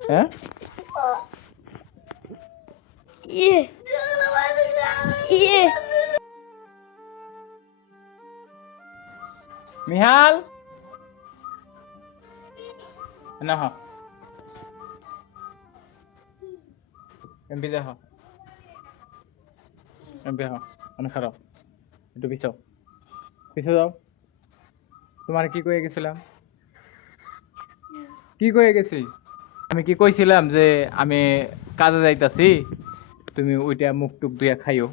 হ্যাঁ ইয়ে ইয়ে মিহাল? না হ। এমপি যা হ। এমপি হ। অনেক একটু পিছাও পিছু। যাও। তোমার কি কয়ে গেছিলাম কি কয়ে গেছি? আমি কি কইছিলাম যে আমি কাজে যাইতাছি, তুমি ওইটা মুখ টুক দুইয়া খাইও।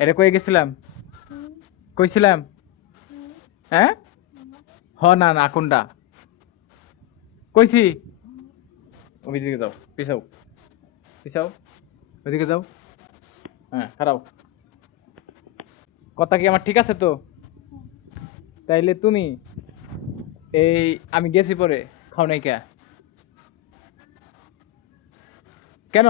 এটা কয়ে গেছিলাম? কইছিলাম? হ্যাঁ? হ, না না, কোনটা? কইছি। ওইদিকে যাও, পিছাও। পিছাও, ওইদিকে যাও। হ্যাঁ খারাপ কথা কি আমার ঠিক আছে তো? তাইলে তুমি? এই, আমি গেছি পরে খাও নাই কেন?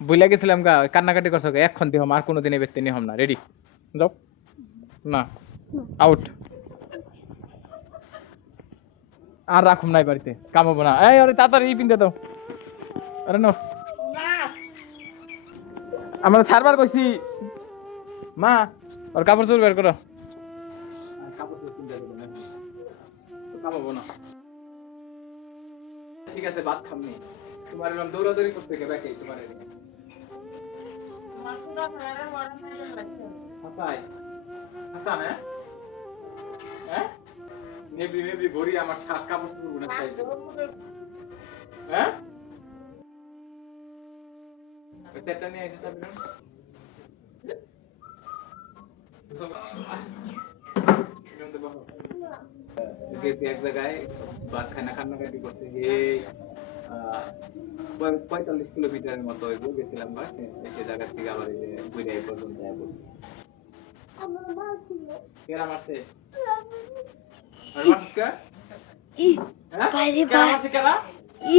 বুঝলে গেছিলাম গা কান্নাকাটি করছ এক্ষণ দিহম আর কোনোদিন এই ব্যক্তি নিহম না, রেডি? যাও। না, আউট। আর রাখুম নাই বাড়িতে কামাবো না। এই, আরে তাড়াতাড়ি পিনতে দাও। আরে নো। আমরা ছাড়বার কইছি মা, ওর কাপড় চোপড় বের করো। না। ঠিক আছে ভাত খামনি তোমার এরকম দৌড়াদৌড়ি করতে গেবে কে তোমার এরকম হাসান হ্যাঁ? হ্যাঁ? আমার সাত কাপড়গুলো চাই হ্যাঁ? নিয়ে এসে সাবিরন গেছি এক জায়গায় ভাত খানা কান্নাকাটি করতে পঁয়- পঁয়তাল্লিশ কিলোমিটারের মতো হইব গেছিলাম বা সে জায়গা থেকে আবার যে বুড়িয়া এই পর্যন্ত যাব কেরা মারছে আর মারছিস কে? ই হ্যাঁ? বাইরে কেরা? ই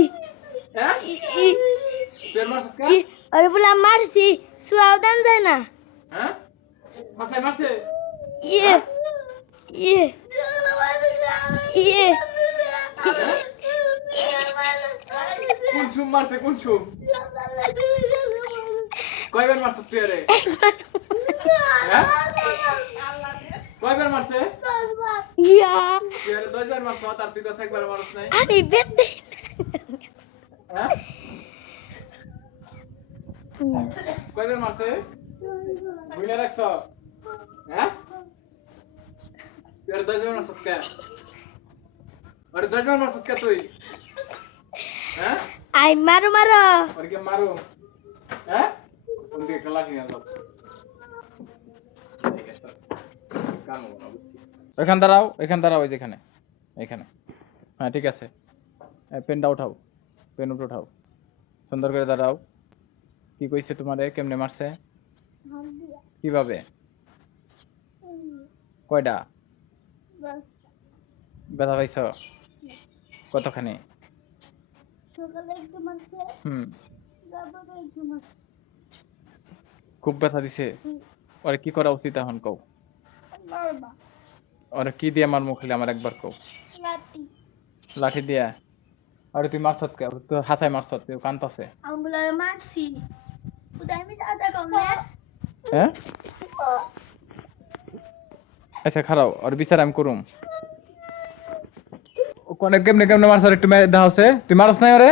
হ্যাঁ? ই ই তুই মারছিস কে? আরে বলে মারছি সুয়াউদান যায় না হ্যাঁ? মারছে, মারছে? ইয়ে ইয়ে ইয়ে কোন ছুম মারছে, কোন ছুম? কয়বার মারছিস তুই আরে? হ্যাঁ? কয়বার মারছে? ইয়া তুই আরে দশবার মারছ, আর তুই একবার মারছ নাই? আমি হ্যাঁ? কয়বার মারছে? বুঝলে রাখছ? হ্যাঁ? কে? আরে কে তুই? হ্যাঁ? আই মারো মারো ওর কি মারু? হ্যাঁ? কোন দিকে খেলা কিনে আনলো? এই কেসটা। কান হব না, বুঝছি। ওইখান দাঁড়াও ওইখান দাঁড়াও ওই যেখানে এখানে হ্যাঁ ঠিক আছে পেনটা উঠাও পেন উঠাও সুন্দর করে দাঁড়াও কি কইছে তোমারে কেমনে মারছে কীভাবে কয়টা ব্যথা পাইছ? কতখানি? সকালে একটু মারছে হুম। তারপরে একটু মারছে। খুব ব্যথা দিছে? ওরে কি করা উচিত এখন কও? ওরে কি দিয়ে আমার মুখলে আমার একবার কও? লাতি লাঠি দিয়া? আরে তুই মারছত কে? তুই হাসাই মারছত তুই কান্তাছে আমি বলে মারছি। উদয় আমি? দাদা কমনে হ্যাঁ? আচ্ছা খারাপ আর বিচার আমি করুম। কোনে কেমনে কেমনে মারছ একটু দেওয়া আছে তুই মারছ নাই ওরে?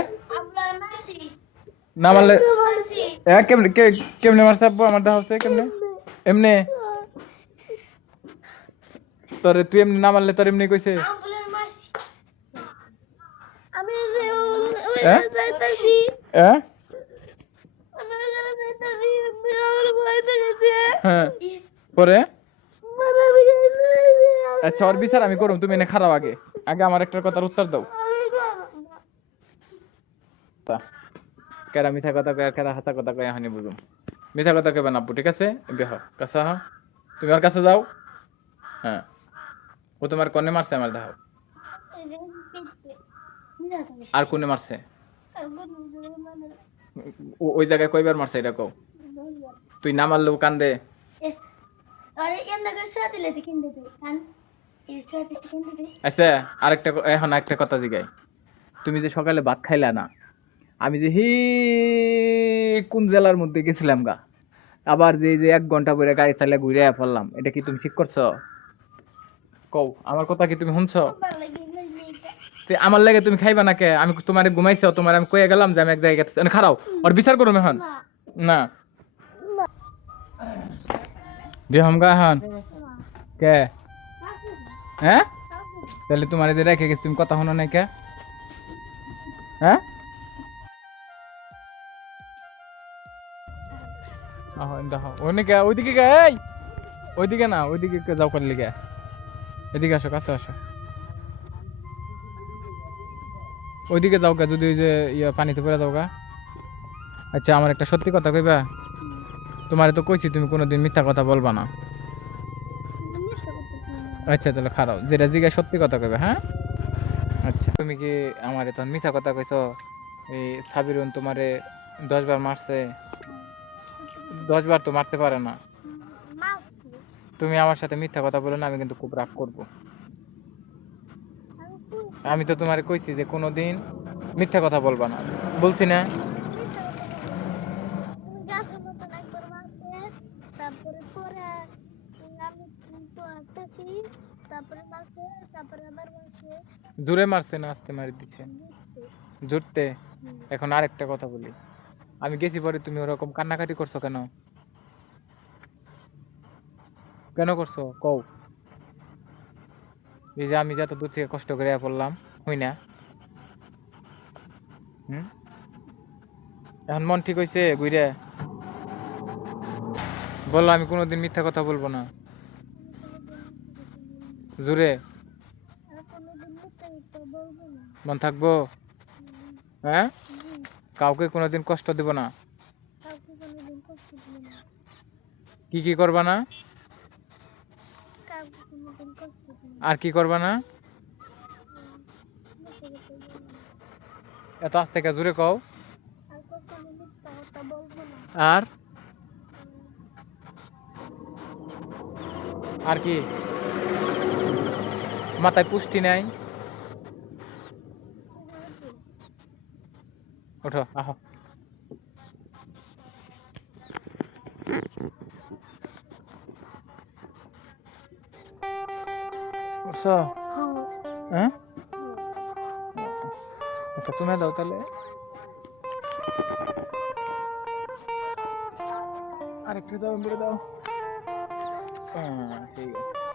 না মারলে এ কেমনে কেমনে মারছ আব্বু? আমার দেওয়া আছে কেমনে? এমনে? তোরে তুই এমনি না মারলে তোর এমনি কইছে? আমি বলে হ্যাঁ? যাইতাছি হ্যাঁ আমি ওখানে যাইতাছি আমার ভয় দেখেছে হ্যাঁ পরে আচ্ছা ওর বিচার আমি করুম তুমি এনে খারাপ আগে। আগে আমার একটার কথার উত্তর দাও। কেরা মিথ্যা কথা কয় আর কেরা হাতা কথা কয় হানি বুঝুম। মিথ্যা কথা কবে না আব্বু, ঠিক আছে? বেহ কাছে হ তুমি ওর কাছে যাও। হ্যাঁ। ও তোমার কনে মারছে আমার দেখাও আর কোনে মারছে? ওই জায়গায় কয়বার মারছে এটা কও। তুই না মারলেও কান্দে। আরে এমন করে সাথে লেতে কিনতে কান। আচ্ছা আরেকটা এখন একটা কথা জিগাই। তুমি যে সকালে ভাত খাইলা না আমি যে হি কোন জেলার মধ্যে গেছিলাম গা? আবার যে যে এক ঘণ্টা পরে গাড়ি চালিয়ে ঘুরে পড়লাম এটা কি তুমি ঠিক করছ? কও আমার কথা কি তুমি শুনছো? আমার লাগে তুমি খাইবা না কে? আমি তোমার ঘুমাইছো তোমার আমি কয়ে গেলাম যে আমি এক জায়গায় খারাও ওর বিচার করুম এখন। না। না। দিয়ে হামগা এখন। কে? হ্যাঁ? তাহলে তোমার যে রেখে গেছি, তুমি কথা শোনো নাই কে হ্যাঁ? দেখো ওইদিকে ওইদিকে কে এই! ওইদিকে না, ওইদিকে যাও করলি কে এদিকে আসো, কাছে আসো। ওইদিকে যাও গা, যদি ওই যে ইয়ে পানিতে পড়ে যাও গা। আচ্ছা আমার একটা সত্যি কথা কইবা। তোমারে তো কইছি, তুমি কোনোদিন মিথ্যা কথা বলবা না। আচ্ছা তাহলে খারাপ। যেটা জিজ্ঞাসা সত্যি কথা কইবে হ্যাঁ? আচ্ছা। তুমি কি আমার তখন মিথ্যা কথা কইছো? এই সাবিরুন তোমারে দশ বার মারছে। দশ বার তো মারতে পারে না। তুমি আমার সাথে মিথ্যা কথা বলো না, আমি কিন্তু খুব রাগ করব। আমি তো তোমার কইছি যে কোনোদিন মিথ্যা কথা বলবা না। বলছি না তারপরে পরে আমি তো আসতেছি তারপরে মাসে তারপরে আবার মাসে দূরে মারছে না আসতে মারি দিচ্ছে। জুটতে এখন আরেকটা কথা বলি। আমি গেছি পরে তুমি ওরকম কান্নাকাটি করছ কেন? কেন করছ? কও। এই যে আমি যত দূর থেকে কষ্ট করে পড়লাম হই না? হুম? এখন মন ঠিক হয়েছে গুইরে বলল আমি কোনোদিন মিথ্যা কথা বলব না। জোরে আর কোনোদিন মিথ্যা মিথ্যা বলব না মন থাকব? হ্যাঁ? কাউকে কোনোদিন কষ্ট দিব না। কি কি করবা না? আর কি করবা না? এত আজ থেকে জোরে কও। আর? আর কি? মাথায় পুষ্টি নাই? ওঠো আহ। উঠছো? হ্যাঁ। একটা চুমে দাও তাহলে। আরেকটু দাও দাও। হ্যাঁ ঠিক আছে।